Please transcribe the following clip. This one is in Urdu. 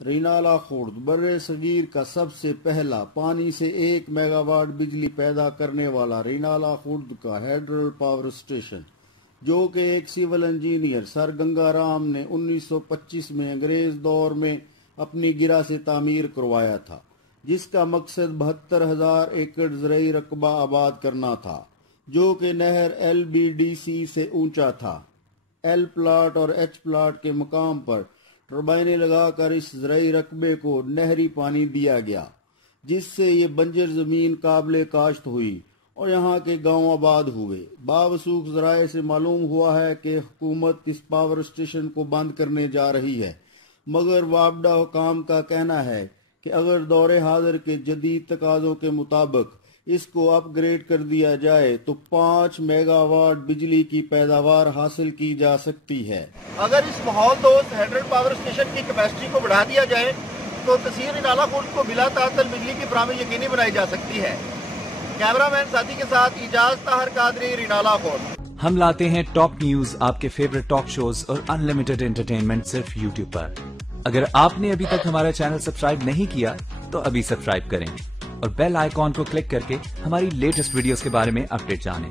رینالہ خورد بر صغیر کا سب سے پہلا پانی سے 1 میگا واٹ بجلی پیدا کرنے والا رینالہ خورد کا ہائیڈرل پاور اسٹیشن، جو کہ ایک سول انجینئر سر گنگا رام نے 1925 میں انگریز دور میں اپنی گرہ سے تعمیر کروایا تھا، جس کا مقصد 72,000 ایکڑ زرعی رقبہ آباد کرنا تھا، جو کہ نہر LBDC سے اونچا تھا۔ ایل پلاٹ اور ایچ پلاٹ کے مقام پر ٹربائنیں لگا کر اس زرعی رقبے کو نہری پانی دیا گیا، جس سے یہ بنجر زمین قابل کاشت ہوئی اور یہاں کے گاؤں آباد ہوئے۔ باوثوق ذرائع سے معلوم ہوا ہے کہ حکومت اس پاور اسٹیشن کو بند کرنے جا رہی ہے، مگر وابڈہ حکام کا کہنا ہے کہ اگر دور حاضر کے جدید تقاضوں کے مطابق اس کو اپ گریڈ کر دیا جائے تو 5 میگا واٹ بجلی کی پیداوار حاصل کی جا سکتی ہے۔ اگر اس ماحول دوست ہائیڈرل پاور اسٹیشن کی کیپیسٹی کو بڑھا دیا جائے تو تحصیل رینالہ خورد کو بلا تعطل بجلی کی فراہمی یقینی بنائی جا سکتی ہے۔ کیمرہ مین ساتھی کے ساتھ اعجاز طاہر قادری، رینالہ خورد۔ ہم لاتے ہیں ٹاپ نیوز، آپ کے فیورٹ ٹاک شوز اور انلمیٹڈ انٹرٹینمنٹ صرف یوٹیوب پر۔ اگر آپ نے ابھی تک ہمارا چینل سبسکرائب نہیں کیا تو ابھی سبسکرائب کریں اور بیل آئیکن کو کلک کر کے ہماری لیٹسٹ ویڈیوز کے بارے میں اپڈیٹ جانیں۔